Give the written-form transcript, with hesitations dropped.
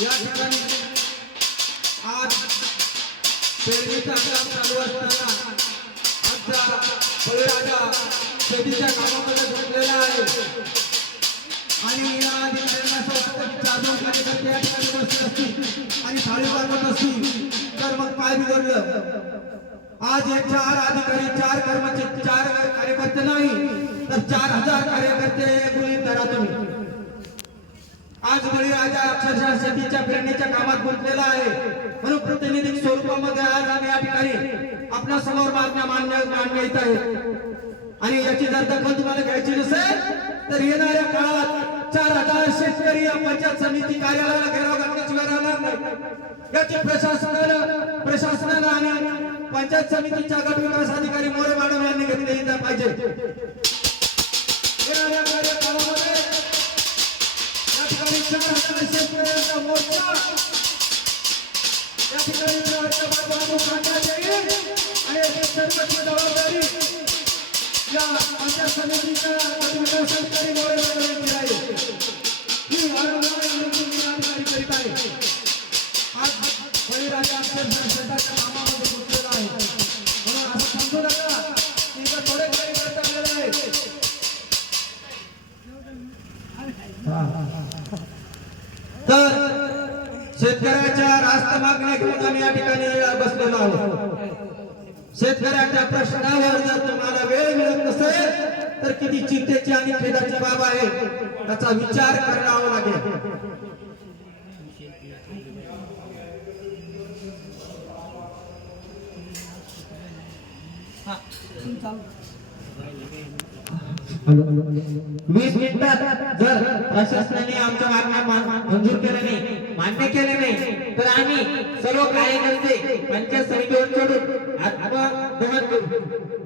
या ठिकाणी आज पेरणीचा काम चालू असताना आमचा बळीराजा शेतीच्या कामामध्ये गुंतलेला आहे आणि या कार्यकर्ते या ठिकाणी बसले असतील आणि थाळी वाजवत असतील तर मग काय बिघडलं? आज हे 4 अधिकारी 4 कर्मचारी 4 कार्यकर्ते नाही तर 4000 कार्यकर्ते गृहीत धरा तुम्ही। आज बळीराजा अक्षरशः शेतीच्या पेरणीच्या कामात गुंतलेला आहे म्हणून प्रतिनिधी स्वरूपामध्ये आज आम्ही या ठिकाणी आपल्या समोर मान्य येत आहे आणि याची जर दखल तुम्हाला घ्यायची नसेल तर येणाऱ्या काळात 4000 शेतकरी या पंचायत समिती कार्यालयाला घेराव घालण्याची वेळ येणार नाही। याची प्रशासनानं आणि पंचायत समितीच्या गट विकास अधिकारी मोरे मॅडम यांनी घेतली पाहिजे। येणाऱ्या काळामध्ये या ठिकाणी 4000 शेतकऱ्यांचा मोर्चा या ठिकाणी आणि सर्वांची जबाबदारी या पंचायत समितीच्या गट विकास अधिकारी मोरे मॅडम यांची आहे। ही अधिकारी करीत आहे। आज बळीराजा अक्षरशः शेताच्या कामामध्ये गुंतलेला आहे म्हणून असं समजू नका की इथं थोडे कार्यकर्ते आपल्याला आहे। तर शेतकऱ्याच्या रास्त मागण्या घेऊन आम्ही या ठिकाणी बसलेलो आहोत। शेतकऱ्याच्या प्रश्नावर जर तुम्हाला वेळ मिळत नसेल तर किती चिंतेची आणि खेदाची बाब आहे त्याचा विचार करावा लागेल। वीस मिनिटात जर प्रशासनाने आमच्या मागण्या मंजूर केल्या नाही मान्य केले नाही तर आम्ही सर्व कार्यकर्ते पंचायत समितीवर चढून आत्मदहन करू।